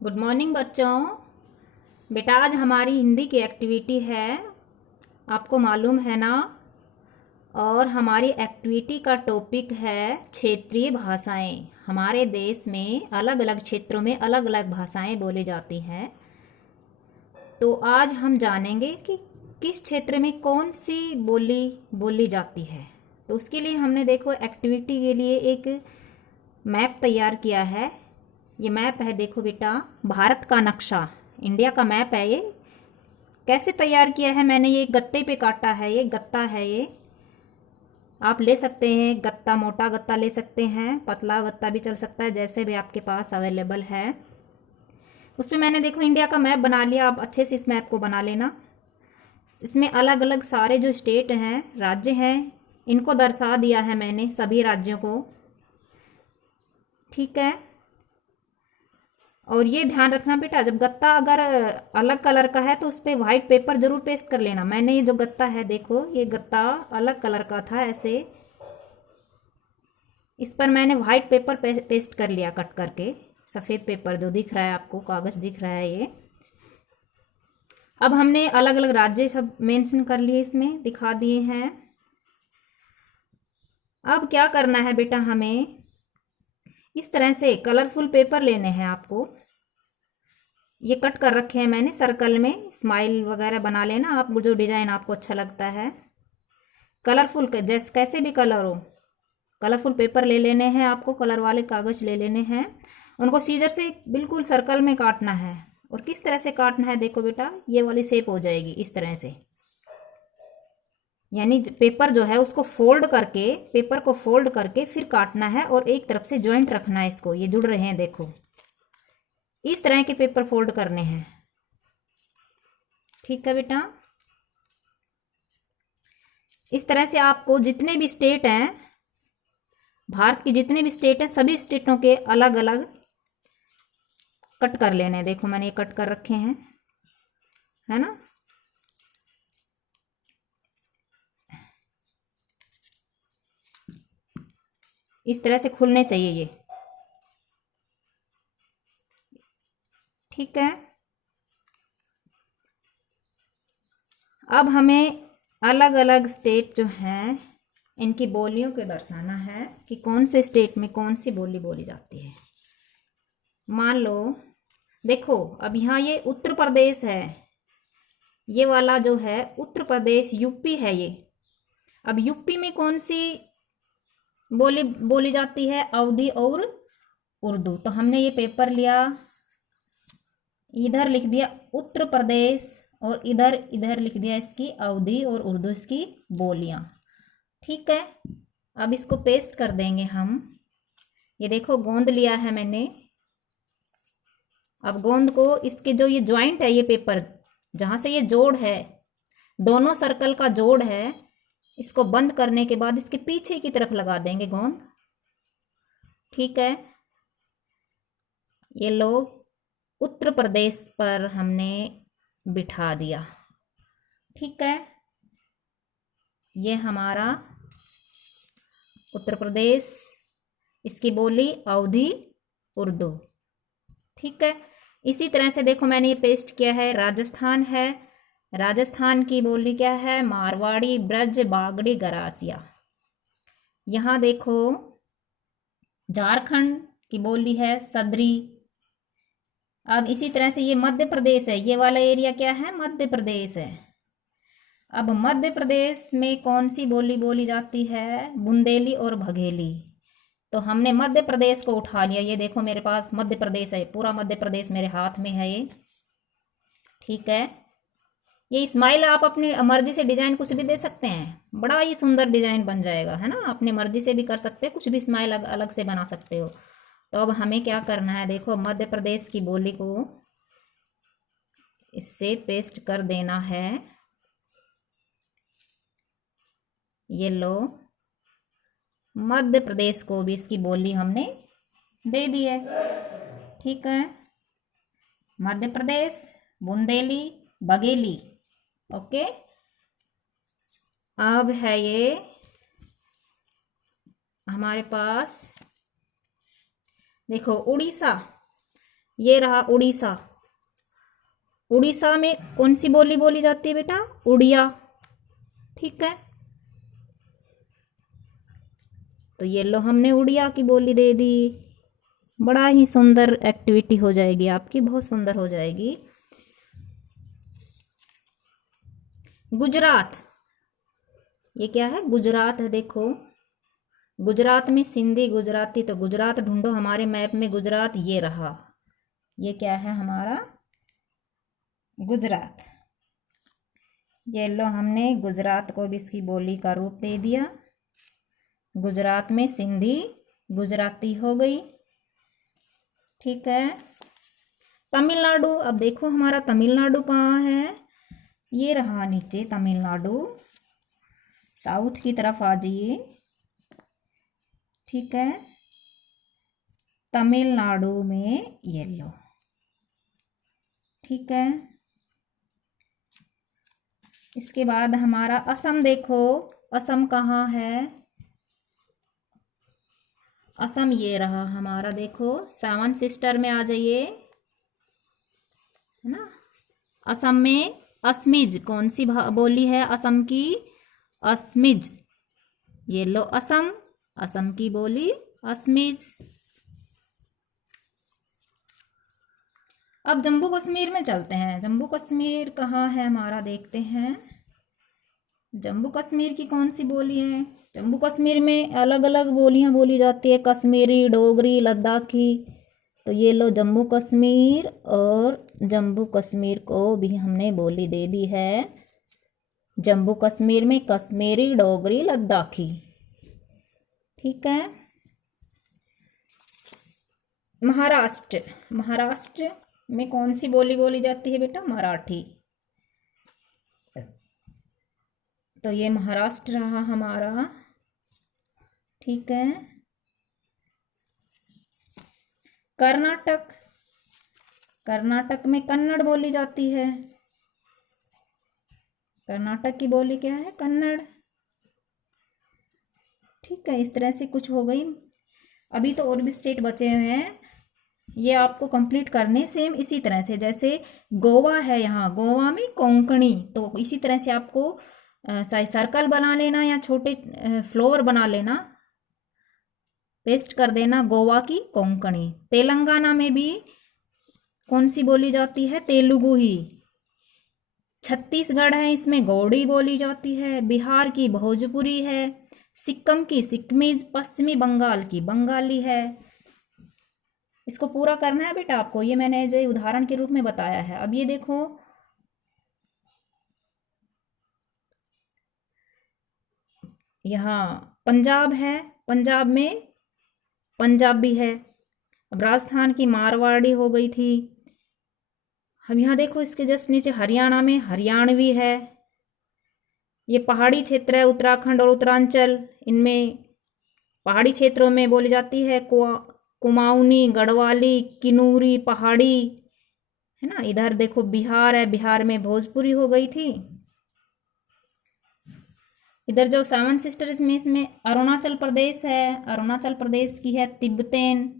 Good morning बच्चों। बेटा आज हमारी हिंदी की एक्टिविटी है, आपको मालूम है ना। और हमारी एक्टिविटी का टॉपिक है क्षेत्रीय भाषाएं। हमारे देश में अलग अलग क्षेत्रों में अलग अलग भाषाएं बोली जाती हैं। तो आज हम जानेंगे कि किस क्षेत्र में कौन सी बोली बोली जाती है। तो उसके लिए हमने देखो एक्टिविटी के लिए एक मैप तैयार किया है। ये मैप है, देखो बेटा, भारत का नक्शा, इंडिया का मैप है। ये कैसे तैयार किया है मैंने, ये गत्ते पे काटा है, ये गत्ता है। ये आप ले सकते हैं गत्ता, मोटा गत्ता ले सकते हैं, पतला गत्ता भी चल सकता है, जैसे भी आपके पास अवेलेबल है। उसमें मैंने देखो इंडिया का मैप बना लिया। आप अच्छे से इस मैप को बना लेना। इसमें अलग अलग सारे जो स्टेट हैं, राज्य हैं, इनको दर्शा दिया है मैंने, सभी राज्यों को। ठीक है। और ये ध्यान रखना बेटा, जब गत्ता अगर अलग कलर का है तो उस पर वाइट पेपर जरूर पेस्ट कर लेना। मैंने ये जो गत्ता है, देखो ये गत्ता अलग कलर का था, ऐसे इस पर मैंने वाइट पेपर पेस्ट कर लिया, कट करके। सफ़ेद पेपर जो दिख रहा है आपको, कागज़ दिख रहा है ये। अब हमने अलग अलग राज्य सब मेंशन कर लिए, इसमें दिखा दिए हैं। अब क्या करना है बेटा, हमें इस तरह से कलरफुल पेपर लेने हैं आपको। ये कट कर रखे हैं मैंने सर्कल में, स्माइल वगैरह बना लेना आप, जो डिज़ाइन आपको अच्छा लगता है। कलरफुल जैसे कैसे भी कलर हो, कलरफुल पेपर ले लेने हैं आपको, कलर वाले कागज़ ले लेने हैं। उनको सीजर से बिल्कुल सर्कल में काटना है। और किस तरह से काटना है, देखो बेटा, ये वाली शेप हो जाएगी इस तरह से। यानी पेपर जो है उसको फोल्ड करके, पेपर को फोल्ड करके फिर काटना है और एक तरफ से ज्वाइंट रखना है इसको। ये जुड़ रहे हैं, देखो इस तरह के पेपर फोल्ड करने हैं। ठीक है बेटा। इस तरह से आपको जितने भी स्टेट हैं, भारत के जितने भी स्टेट हैं, सभी स्टेटों के अलग अलग कट कर लेने हैं। देखो मैंने ये कट कर रखे हैं, है ना। इस तरह से खुलने चाहिए ये। ठीक है। अब हमें अलग अलग स्टेट जो हैं, इनकी बोलियों को दर्शाना है कि कौन से स्टेट में कौन सी बोली बोली जाती है। मान लो देखो, अब यहाँ ये उत्तर प्रदेश है, ये वाला जो है उत्तर प्रदेश, यूपी है ये। अब यूपी में कौन सी बोली बोली जाती है, अवधी और उर्दू। तो हमने ये पेपर लिया, इधर लिख दिया उत्तर प्रदेश और इधर इधर लिख दिया इसकी अवधी और उर्दू, इसकी बोलियां। ठीक है। अब इसको पेस्ट कर देंगे हम। ये देखो गोंद लिया है मैंने। अब गोंद को, इसके जो ये ज्वाइंट है, ये पेपर जहाँ से ये जोड़ है, दोनों सर्कल का जोड़ है, इसको बंद करने के बाद इसके पीछे की तरफ लगा देंगे गोंद। ठीक है। ये लो, उत्तर प्रदेश पर हमने बिठा दिया। ठीक है। ये हमारा उत्तर प्रदेश, इसकी बोली अवधी उर्दू। ठीक है। इसी तरह से देखो मैंने ये पेस्ट किया है, राजस्थान है, राजस्थान की बोली क्या है, मारवाड़ी, ब्रज, बागड़ी, गरासिया। यहाँ देखो झारखंड की बोली है सदरी। अब इसी तरह से ये मध्य प्रदेश है, ये वाला एरिया क्या है, मध्य प्रदेश है। अब मध्य प्रदेश में कौन सी बोली बोली जाती है, बुंदेली और बघेली। तो हमने मध्य प्रदेश को उठा लिया। ये देखो मेरे पास मध्य प्रदेश है, पूरा मध्य प्रदेश मेरे हाथ में है ये। ठीक है। ये स्माइल आप अपनी मर्जी से डिजाइन कुछ भी दे सकते हैं, बड़ा ही सुंदर डिजाइन बन जाएगा, है ना। अपनी मर्जी से भी कर सकते हैं, कुछ भी स्माइल अलग से बना सकते हो। तो अब हमें क्या करना है, देखो मध्य प्रदेश की बोली को इससे पेस्ट कर देना है। ये लो, मध्य प्रदेश को भी इसकी बोली हमने दे दी है। ठीक है। मध्य प्रदेश, बुंदेली, बघेली। ओके। अब है ये हमारे पास, देखो उड़ीसा, ये रहा उड़ीसा। उड़ीसा में कौन सी बोली बोली जाती है बेटा? उड़िया। ठीक है, तो ये लो हमने उड़िया की बोली दे दी। बड़ा ही सुंदर एक्टिविटी हो जाएगी आपकी, बहुत सुंदर हो जाएगी। गुजरात, ये क्या है? गुजरात है। देखो गुजरात में सिंधी गुजराती, तो गुजरात ढूंढो हमारे मैप में। गुजरात ये रहा, ये क्या है हमारा? गुजरात। ये लो हमने गुजरात को भी इसकी बोली का रूप दे दिया। गुजरात में सिंधी गुजराती हो गई। ठीक है, तमिलनाडु। अब देखो हमारा तमिलनाडु कहाँ है? ये रहा नीचे तमिलनाडु, साउथ की तरफ आ जाइए। ठीक है, तमिलनाडु में ये लो। ठीक है, इसके बाद हमारा असम। देखो असम कहाँ है? असम ये रहा हमारा। देखो सेवन सिस्टर में आ जाइए, है ना। असम में असमिज, कौन सी बोली है असम की? असमिज। ये लो असम, असम की बोली असमिज। अब जम्मू कश्मीर में चलते हैं। जम्मू कश्मीर कहाँ है हमारा? देखते हैं जम्मू कश्मीर की कौन सी बोली है। जम्मू कश्मीर में अलग अलग बोलियां बोली जाती है, कश्मीरी, डोगरी, लद्दाखी। तो ये लो जम्मू कश्मीर, और जम्मू कश्मीर को भी हमने बोली दे दी है। जम्मू कश्मीर में कश्मीरी, डोगरी, लद्दाखी। ठीक है, महाराष्ट्र। महाराष्ट्र में कौन सी बोली बोली जाती है बेटा? मराठी। तो ये महाराष्ट्र रहा हमारा। ठीक है, कर्नाटक। कर्नाटक में कन्नड़ बोली जाती है। कर्नाटक की बोली क्या है? कन्नड़। ठीक है, इस तरह से कुछ हो गई। अभी तो और भी स्टेट बचे हुए हैं, ये आपको कंप्लीट करने सेम इसी तरह से। जैसे गोवा है, यहाँ गोवा में कोंकणी, तो इसी तरह से आपको चाहे सर्कल बना लेना या छोटे फ्लोवर बना लेना, पेस्ट कर देना गोवा की कोंकणी। तेलंगाना में भी कौन सी बोली जाती है? तेलुगु ही। छत्तीसगढ़ है, इसमें गौड़ी बोली जाती है। बिहार की भोजपुरी है। सिक्किम की सिक्किमीज। पश्चिमी बंगाल की बंगाली है। इसको पूरा करना है बेटा आपको, ये मैंने जो उदाहरण के रूप में बताया है। अब ये देखो यहाँ पंजाब है, पंजाब में पंजाबी है। अब राजस्थान की मारवाड़ी हो गई थी। अब यहाँ देखो इसके जस्ट नीचे हरियाणा में हरियाणवी है। ये पहाड़ी क्षेत्र है, उत्तराखंड और उत्तरांचल, इनमें पहाड़ी क्षेत्रों में बोली जाती है कुमाऊनी, गढ़वाली, किन्नूरी, पहाड़ी, है ना। इधर देखो बिहार है, बिहार में भोजपुरी हो गई थी। इधर जो सेवन सिस्टर्स में इसमें अरुणाचल प्रदेश है, अरुणाचल प्रदेश की है तिब्बतेन,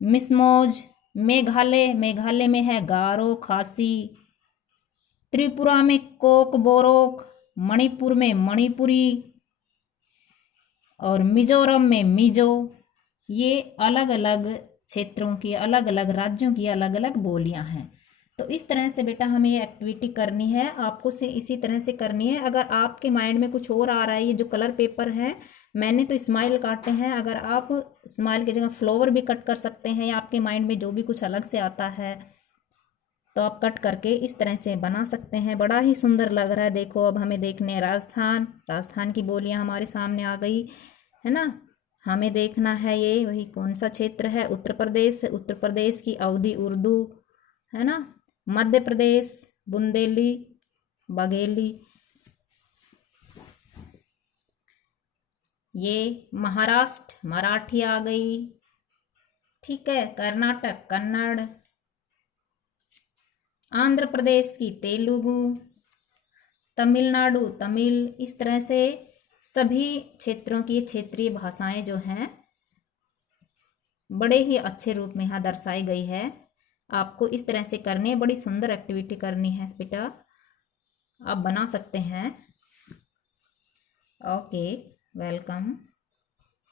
मिसमौज। मेघालय, मेघालय में है गारो, खासी। त्रिपुरा में कोक बोरोक। मणिपुर में मणिपुरी, और मिजोरम में मिजो। ये अलग अलग क्षेत्रों की, अलग अलग राज्यों की अलग अलग बोलियां हैं। तो इस तरह से बेटा हमें ये एक्टिविटी करनी है, आपको से इसी तरह से करनी है। अगर आपके माइंड में कुछ और आ रहा है, ये जो कलर पेपर है मैंने तो स्माइल काटे हैं, अगर आप स्माइल की जगह फ्लावर भी कट कर सकते हैं, या आपके माइंड में जो भी कुछ अलग से आता है तो आप कट करके इस तरह से बना सकते हैं। बड़ा ही सुंदर लग रहा है। देखो अब हमें देखने हैं राजस्थान, राजस्थान की बोलियां हमारे सामने आ गई, है ना। हमें देखना है ये वही कौन सा क्षेत्र है? उत्तर प्रदेश, उत्तर प्रदेश की अवधी उर्दू, है ना। मध्य प्रदेश बुंदेली, बघेली। ये महाराष्ट्र मराठी आ गई। ठीक है, कर्नाटक कन्नड़, आंध्र प्रदेश की तेलुगु, तमिलनाडु तमिल। इस तरह से सभी क्षेत्रों की क्षेत्रीय भाषाएं जो हैं बड़े ही अच्छे रूप में यहाँ दर्शाई गई है। आपको इस तरह से करनी है, बड़ी सुंदर एक्टिविटी करनी है बेटा, आप बना सकते हैं। Okay, welcome.